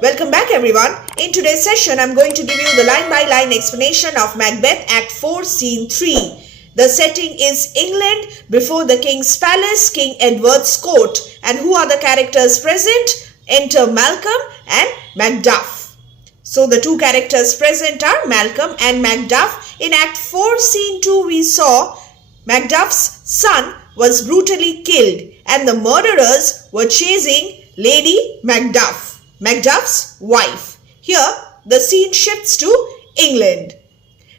Welcome back everyone. In today's session, I'm going to give you the line-by-line explanation of Macbeth Act 4, Scene 3. The setting is England before the King's Palace, King Edward's court. And who are the characters present? Enter Malcolm and Macduff. So the two characters present are Malcolm and Macduff. In Act 4, Scene 2, we saw Macduff's son was brutally killed and the murderers were chasing Lady Macduff, Macduff's wife. Here, the scene shifts to England.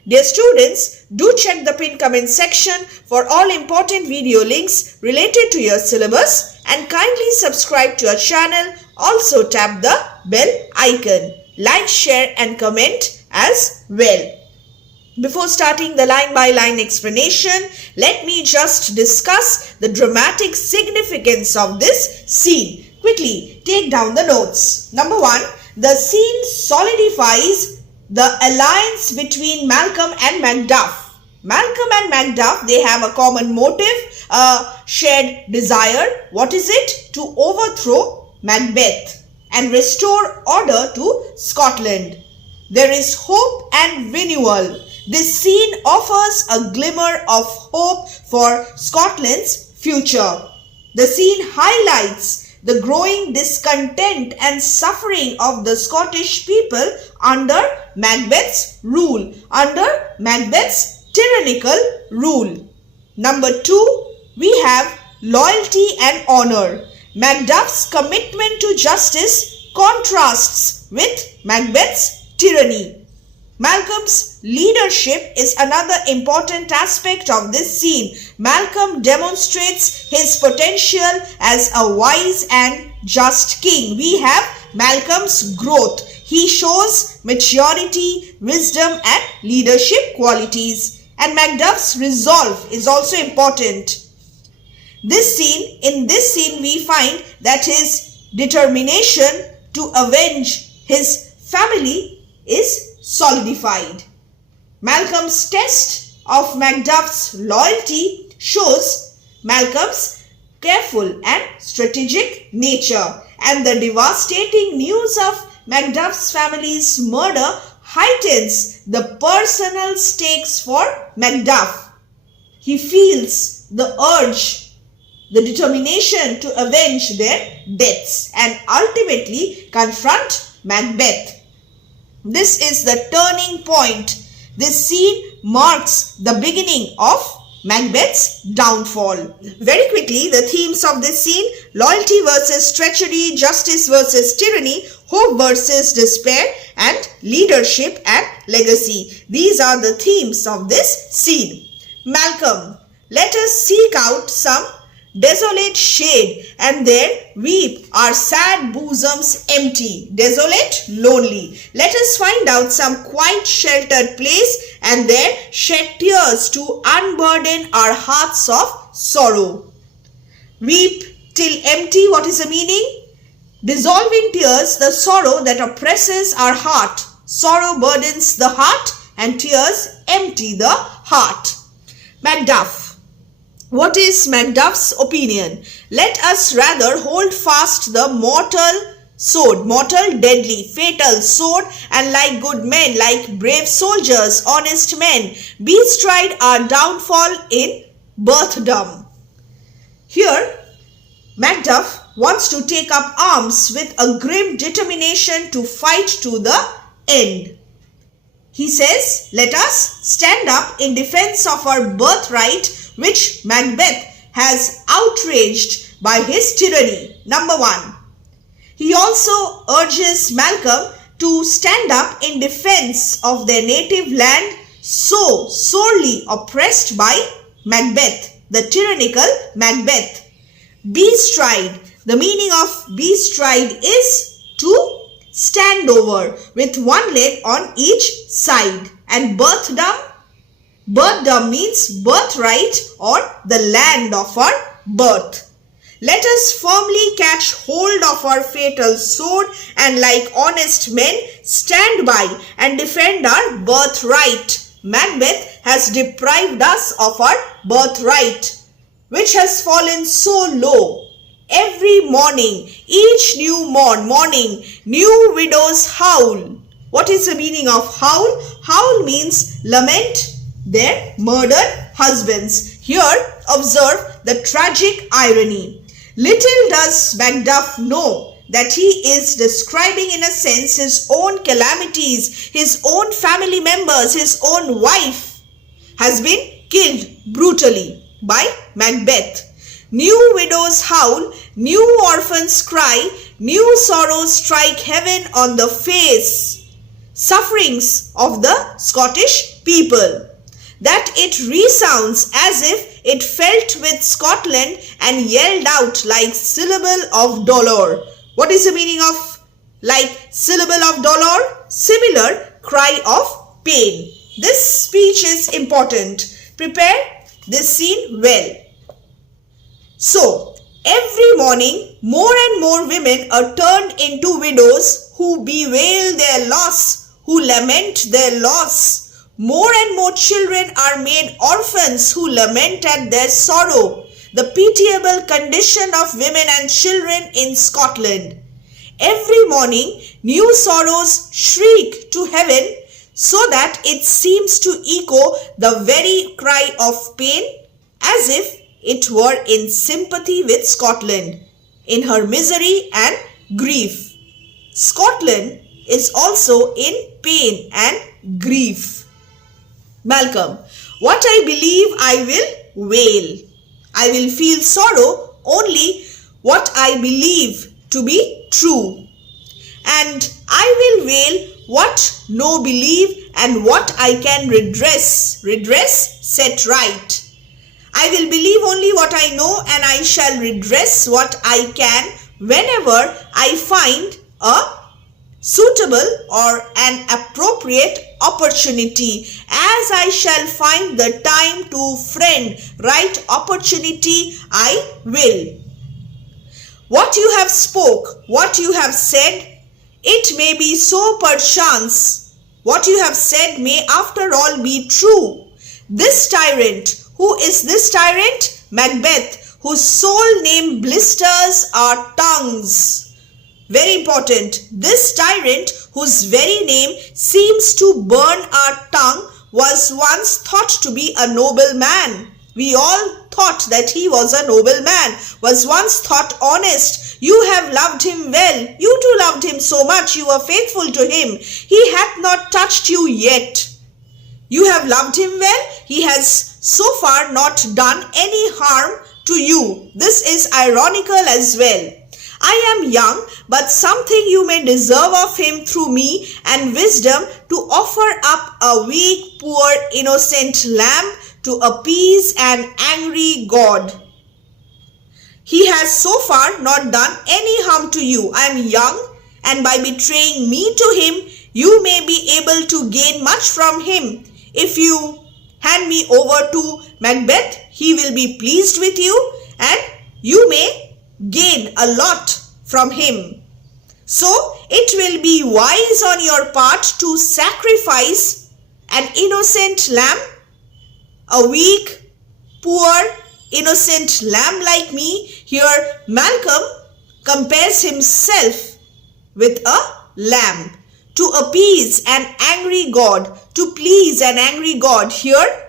Dear students, do check the pinned comment section for all important video links related to your syllabus and kindly subscribe to our channel. Also tap the bell icon. Like, share and comment as well. Before starting the line-by-line explanation, let me just discuss the dramatic significance of this scene. Quickly, take down the notes. Number 1, the scene solidifies the alliance between Malcolm and Macduff. Malcolm and Macduff, they have a common motive, a shared desire. What is it? To overthrow Macbeth and restore order to Scotland. There is hope and renewal. This scene offers a glimmer of hope for Scotland's future. The scene highlights the growing discontent and suffering of the Scottish people under Macbeth's rule, under Macbeth's tyrannical rule. Number 2, we have loyalty and honor. Macduff's commitment to justice contrasts with Macbeth's tyranny. Malcolm's leadership is another important aspect of this scene. Malcolm demonstrates his potential as a wise and just king. We have Malcolm's growth. He shows maturity, wisdom and leadership qualities. And Macduff's resolve is also important. In this scene we find that his determination to avenge his family is solidified. Malcolm's test of Macduff's loyalty shows Malcolm's careful and strategic nature, and the devastating news of Macduff's family's murder heightens the personal stakes for Macduff. He feels the urge, the determination to avenge their deaths and ultimately confront Macbeth. This is the turning point. This scene marks the beginning of Macbeth's downfall. Very quickly, the themes of this scene: loyalty versus treachery, justice versus tyranny, hope versus despair, and leadership and legacy. These are the themes of this scene. Malcolm, let us seek out some desolate shade and there weep our sad bosoms empty, desolate, lonely. Let us find out some quiet sheltered place and there shed tears to unburden our hearts of sorrow. Weep till empty, what is the meaning? Dissolving tears, the sorrow that oppresses our heart. Sorrow burdens the heart and tears empty the heart. Macduff. What is Macduff's opinion? Let us rather hold fast the mortal sword, mortal, deadly, fatal sword, and like good men, like brave soldiers, honest men, bestride our downfall in birthdom. Here, Macduff wants to take up arms with a grim determination to fight to the end. He says, let us stand up in defense of our birthright, which Macbeth has outraged by his tyranny. Number 1. He also urges Malcolm to stand up in defense of their native land so sorely oppressed by Macbeth, the tyrannical Macbeth. Bestride. The meaning of bestride is to stand over with one leg on each side. And birthdom. Birthdom means birthright or the land of our birth. Let us firmly catch hold of our fatal sword and like honest men stand by and defend our birthright. Macbeth has deprived us of our birthright, which has fallen so low. Every morning, each new morning, new widows howl. What is the meaning of howl? Howl means lament their murdered husbands. Here, observe the tragic irony. Little does Macduff know that he is describing in a sense his own calamities, his own family members, his own wife has been killed brutally by Macbeth. New widows howl, new orphans cry, new sorrows strike heaven on the face. Sufferings of the Scottish people. That it resounds as if it felt with Scotland and yelled out like syllable of dolor. What is the meaning of like syllable of dolor? Similar cry of pain. This speech is important. Prepare this scene well. So, every morning, more and more women are turned into widows who bewail their loss, who lament their loss. More and more children are made orphans who lament at their sorrow, the pitiable condition of women and children in Scotland. Every morning, new sorrows shriek to heaven so that it seems to echo the very cry of pain as if it were in sympathy with Scotland in her misery and grief. Scotland is also in pain and grief. Malcolm, what I believe I will wail. I will feel sorrow only what I believe to be true. And I will wail what no believe and what I can redress. Redress, set right. I will believe only what I know and I shall redress what I can whenever I find a suitable or an appropriate opportunity, as I shall find the time to friend right opportunity I will. What you have spoke, what you have said, it may be so perchance. What you have said may after all be true. This tyrant, who is this tyrant? Macbeth, whose sole name blisters our tongues. Very important. This tyrant, whose very name seems to burn our tongue, was once thought to be a noble man. We all thought that he was a noble man, was once thought honest. You have loved him well. You too loved him so much. You were faithful to him. He hath not touched you yet. You have loved him well. He has so far not done any harm to you. This is ironical as well. I am young, but something you may deserve of him through me and wisdom to offer up a weak, poor, innocent lamb to appease an angry God. He has so far not done any harm to you. I am young, and by betraying me to him, you may be able to gain much from him. If you hand me over to Macbeth, he will be pleased with you, and you may gain a lot from him. So it will be wise on your part to sacrifice an innocent lamb, a weak, poor, innocent lamb like me. Here Malcolm compares himself with a lamb to appease an angry God, to please an angry God. Here,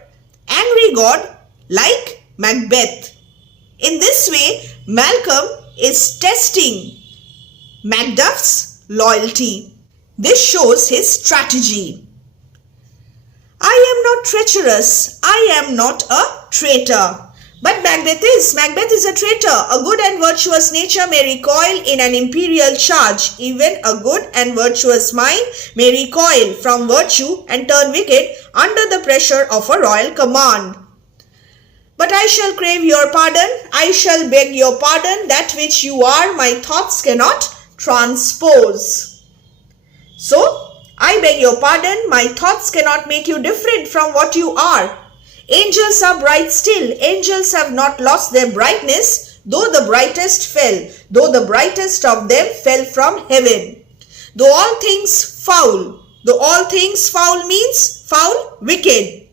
angry God like Macbeth. In this way, Malcolm is testing Macduff's loyalty. This shows his strategy. I am not treacherous. I am not a traitor. But Macbeth is. Macbeth is a traitor. A good and virtuous nature may recoil in an imperial charge. Even a good and virtuous mind may recoil from virtue and turn wicked under the pressure of a royal command. But I shall crave your pardon. I shall beg your pardon. That which you are, my thoughts cannot transpose. So, I beg your pardon. My thoughts cannot make you different from what you are. Angels are bright still. Angels have not lost their brightness, though the brightest fell, though the brightest of them fell from heaven. Though all things foul, though all things foul means foul, wicked.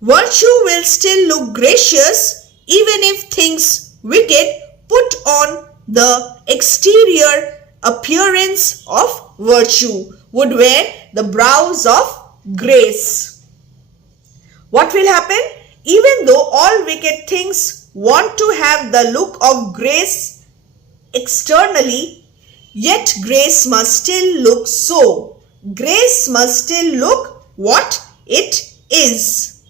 Virtue will still look gracious even if things wicked put on the exterior appearance of virtue, would wear the brows of grace. What will happen? Even though all wicked things want to have the look of grace externally, yet grace must still look so. Grace must still look what it is.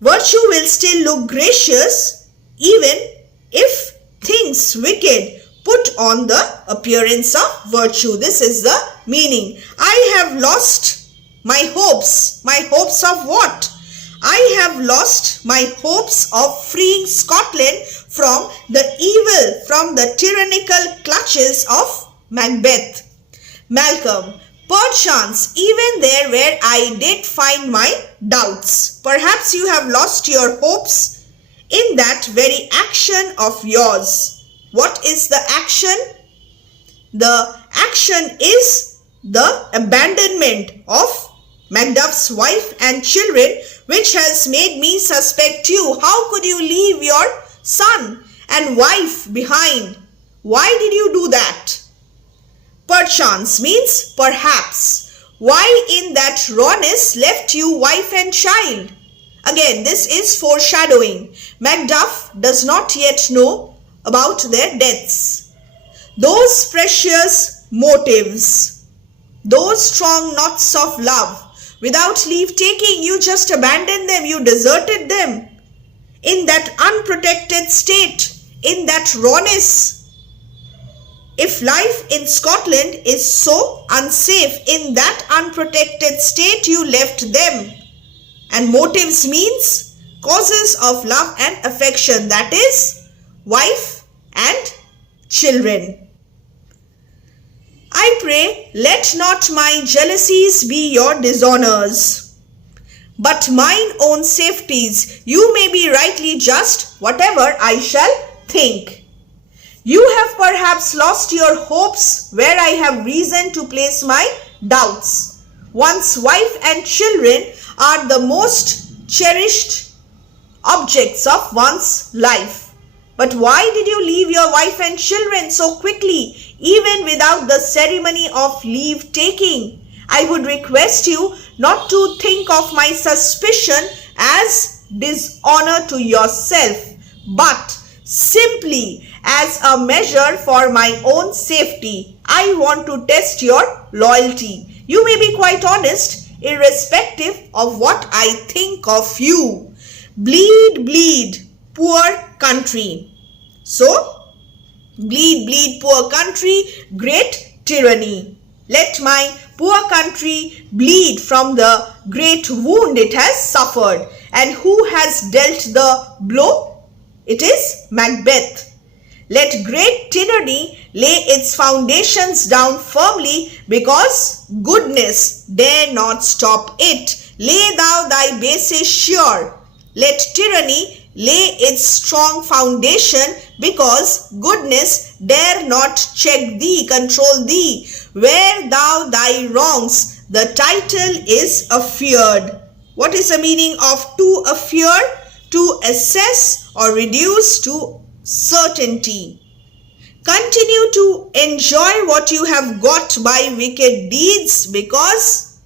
Virtue will still look gracious even if things wicked put on the appearance of virtue. This is the meaning. I have lost my hopes. My hopes of what? I have lost my hopes of freeing Scotland from the evil, from the tyrannical clutches of Macbeth. Malcolm, perchance even there where I did find my doubts. Perhaps you have lost your hopes in that very action of yours. What is the action? The action is the abandonment of Macduff's wife and children, which has made me suspect you. How could you leave your son and wife behind? Why did you do that? Perchance means perhaps. Why in that rawness left you wife and child? Again, this is foreshadowing. Macduff does not yet know about their deaths. Those precious motives, those strong knots of love, without leave taking, you just abandoned them, you deserted them. In that unprotected state, in that rawness. If life in Scotland is so unsafe, in that unprotected state you left them. And motives means causes of love and affection, that is wife and children. I pray, let not my jealousies be your dishonors, but mine own safeties. You may be rightly just, whatever I shall think. You have perhaps lost your hopes where I have reason to place my doubts. One's wife and children are the most cherished objects of one's life. But why did you leave your wife and children so quickly, even without the ceremony of leave taking? I would request you not to think of my suspicion as dishonor to yourself, but simply as a measure for my own safety. I want to test your loyalty. You may be quite honest, irrespective of what I think of you. Bleed, bleed, poor country. So, bleed, bleed, poor country, great tyranny. Let my poor country bleed from the great wound it has suffered. And who has dealt the blow? It is Macbeth. Let great tyranny lay its foundations down firmly, because goodness dare not stop it. Lay thou thy bases sure. Let tyranny lay its strong foundation, because goodness dare not check thee, control thee. Wear thou thy wrongs, the title is afeared. What is the meaning of to afear? To assess or reduce to certainty. Continue to enjoy what you have got by wicked deeds, because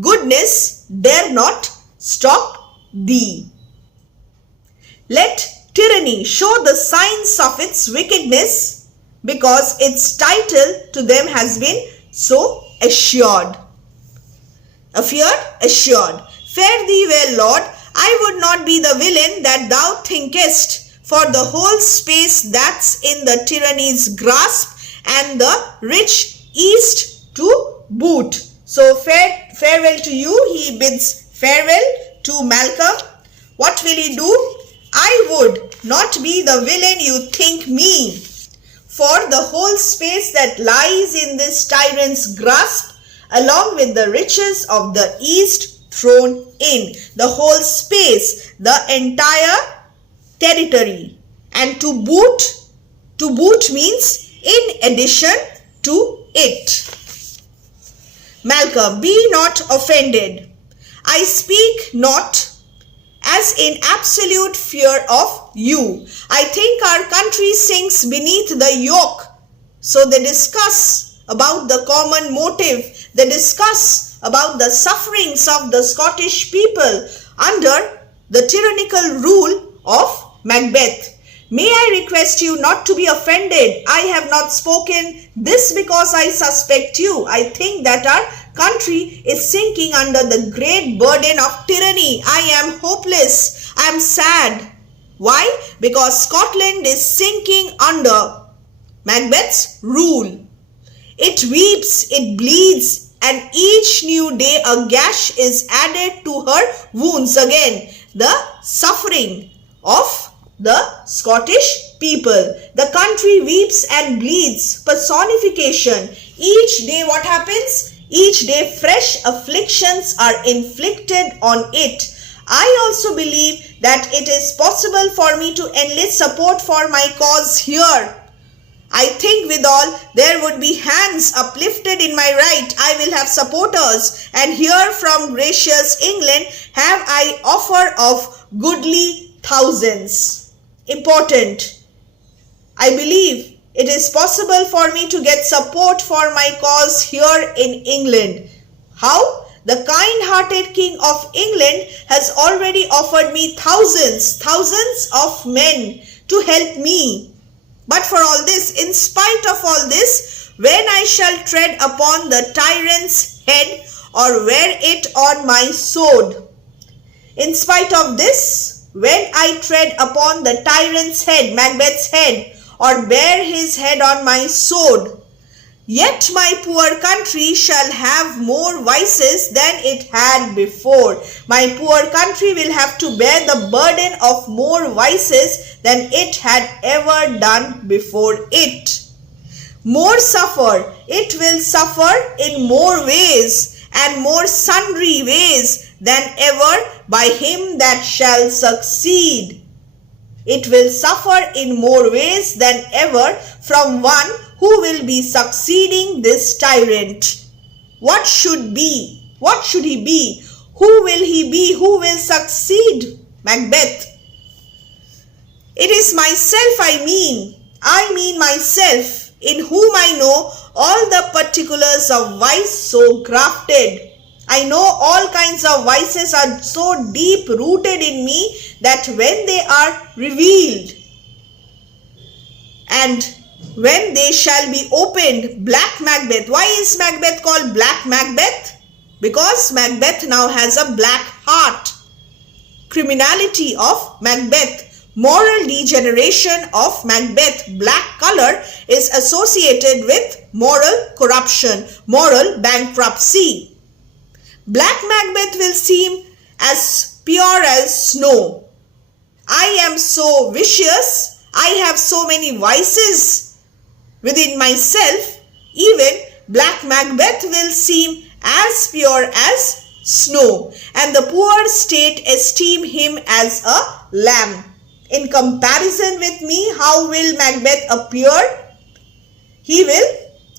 goodness dare not stop thee. Let tyranny show the signs of its wickedness, because its title to them has been so assured. Afeared, assured. Fare thee well, Lord. I would not be the villain that thou thinkest, for the whole space that's in the tyranny's grasp, and the rich east to boot. So farewell to you. He bids farewell to Malcolm. What will he do? I would not be the villain you think me, for the whole space that lies in this tyrant's grasp, along with the riches of the east thrown in. The whole space, the entire territory. And to boot means in addition to it. Malcolm, be not offended. I speak not as in absolute fear of you. I think our country sinks beneath the yoke. So they discuss about the common motive. They discuss about the sufferings of the Scottish people under the tyrannical rule of Macbeth. May I request you not to be offended. I have not spoken this because I suspect you. I think that our country is sinking under the great burden of tyranny. I am hopeless. I am sad. Why? Because Scotland is sinking under Macbeth's rule. It weeps, it bleeds, and each new day a gash is added to her wounds. Again, the suffering of the Scottish people. The country weeps and bleeds. Personification. Each day what happens? Each day fresh afflictions are inflicted on it. I also believe that it is possible for me to enlist support for my cause here. I think withal there would be hands uplifted in my right. I will have supporters, and here from gracious England have I offer of goodly thousands. Important. I believe it is possible for me to get support for my cause here in England. How? The kind-hearted King of England has already offered me thousands of men to help me. But for all this, in spite of all this, when I shall tread upon the tyrant's head or wear it on my sword. In spite of this, when I tread upon the tyrant's head, Macbeth's head, or bear his head on my sword, yet my poor country shall have more vices than it had before. My poor country will have to bear the burden of more vices than it had ever done before it. More suffer, it will suffer in more ways and more sundry ways than ever by him that shall succeed. It will suffer in more ways than ever from one who will be succeeding this tyrant. What should be? What should he be? Who will he be? Who will succeed Macbeth? It is myself I mean myself, in whom I know all the particulars of vice so grafted. I know all kinds of vices are so deep rooted in me that when they are revealed and when they shall be opened, Black Macbeth. Why is Macbeth called Black Macbeth? Because Macbeth now has a black heart. Criminality of Macbeth. Moral degeneration of Macbeth. Black color is associated with moral corruption, moral bankruptcy. Black Macbeth will seem as pure as snow. I am so vicious. I have so many vices within myself. Even Black Macbeth will seem as pure as snow. And the poor state esteem him as a lamb. In comparison with me, how will Macbeth appear? He will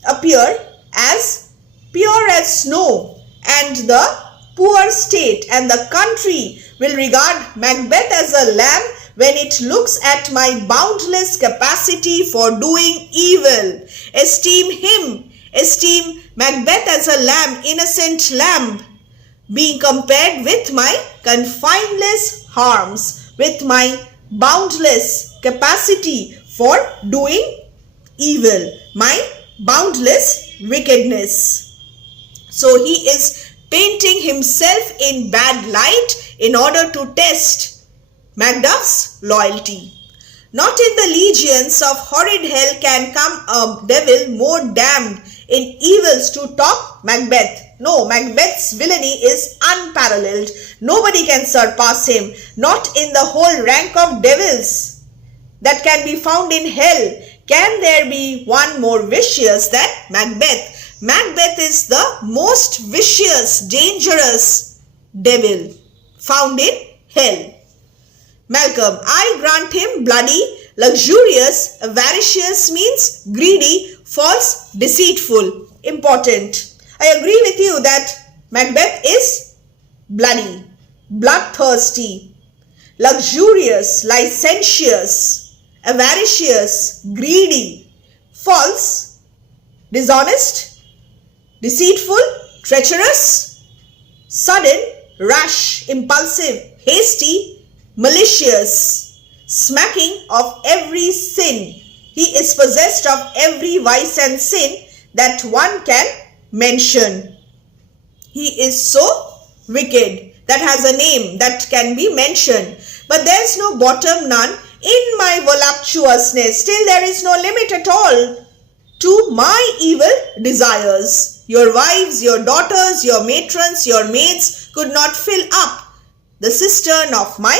appear as pure as snow. And the poor state and the country will regard Macbeth as a lamb when it looks at my boundless capacity for doing evil. Esteem Macbeth as a lamb, innocent lamb, being compared with my confineless harms, with my boundless capacity for doing evil, my boundless wickedness. So he is painting himself in bad light in order to test Macduff's loyalty. Not in the legions of horrid hell can come a devil more damned in evils to top Macbeth. No, Macbeth's villainy is unparalleled. Nobody can surpass him. Not in the whole rank of devils that can be found in hell can there be one more vicious than Macbeth. Macbeth is the most vicious, dangerous devil found in hell. Malcolm, I grant him bloody, luxurious, avaricious means greedy, false, deceitful. Important. I agree with you that Macbeth is bloody, bloodthirsty, luxurious, licentious, avaricious, greedy, false, dishonest, deceitful, treacherous, sudden, rash, impulsive, hasty, malicious, smacking of every sin. He is possessed of every vice and sin that one can mention. He is so wicked, that has a name that can be mentioned. But there is no bottom, none, in my voluptuousness. Still there is no limit at all to my evil desires. Your wives, your daughters, your matrons, your maids could not fill up the cistern of my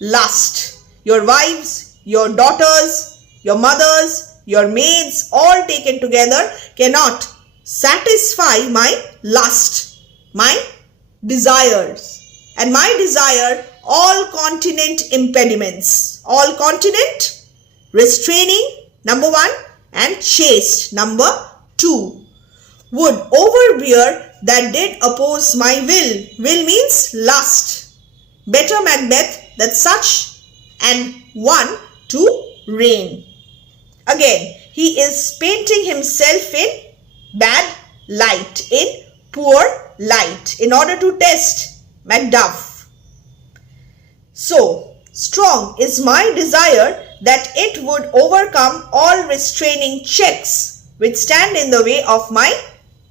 lust. Your wives, your daughters, your mothers, your maids, all taken together cannot satisfy my lust, my desires. And my desire, all continent impediments. All continent, restraining, number 1, and chaste, number 2, would overbear that did oppose my will. Will means lust. Better Macbeth that such an one to reign. Again, he is painting himself in bad light, in poor light, in order to test Macduff. So, strong is my desire that it would overcome all restraining checks which stand in the way of my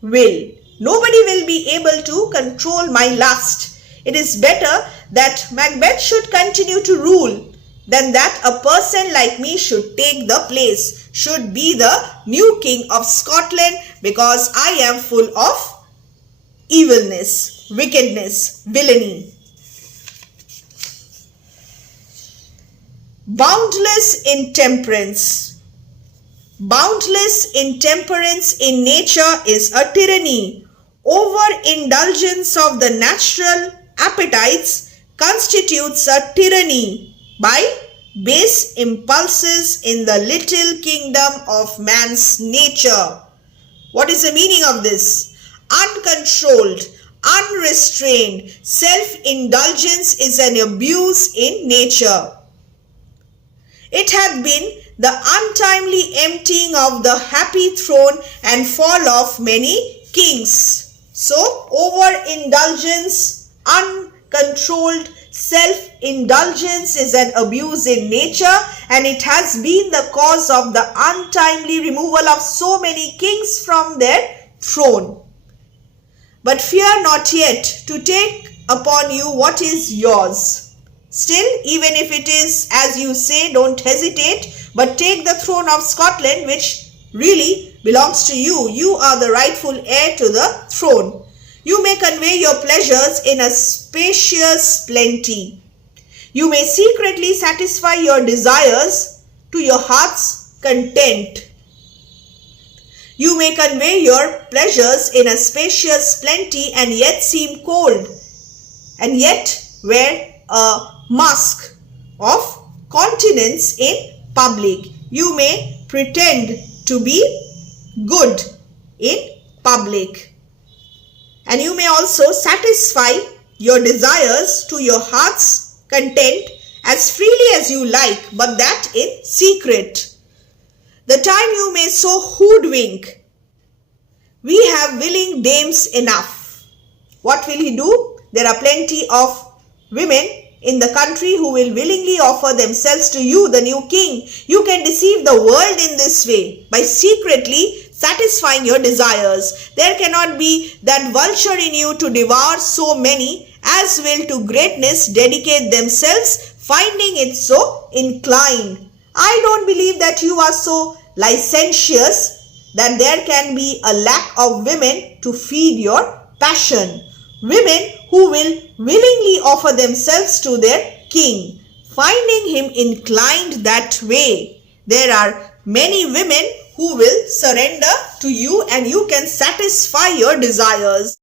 will. Nobody will be able to control my lust. It is better that Macbeth should continue to rule than that a person like me should take the place, should be the new king of Scotland, because I am full of evilness, wickedness, villainy. Boundless intemperance. Boundless intemperance in nature is a tyranny. Overindulgence of the natural appetites constitutes a tyranny by base impulses in the little kingdom of man's nature. What is the meaning of this? Uncontrolled, unrestrained self-indulgence is an abuse in nature. It hath been the untimely emptying of the happy throne and fall of many kings. So, overindulgence, uncontrolled self-indulgence is an abuse in nature, and it has been the cause of the untimely removal of so many kings from their throne. But fear not yet to take upon you what is yours. Still, even if it is as you say, don't hesitate, but take the throne of Scotland, which really belongs to you. You are the rightful heir to the throne. You may convey your pleasures in a spacious plenty. You may secretly satisfy your desires to your heart's content. You may convey your pleasures in a spacious plenty and yet seem cold, and yet wear a mask of continence in public. You may pretend to be good in public, and you may also satisfy your desires to your heart's content as freely as you like, but that in secret. The time you may so hoodwink. We have willing dames enough. What will he do? There are plenty of women in the country who will willingly offer themselves to you, the new king. You can deceive the world in this way by secretly satisfying your desires. There cannot be that vulture in you to devour so many as will to greatness dedicate themselves, finding it so inclined. I don't believe that you are so licentious that there can be a lack of women to feed your passion. Women who will willingly offer themselves to their king, finding him inclined that way. There are many women who will surrender to you, and you can satisfy your desires.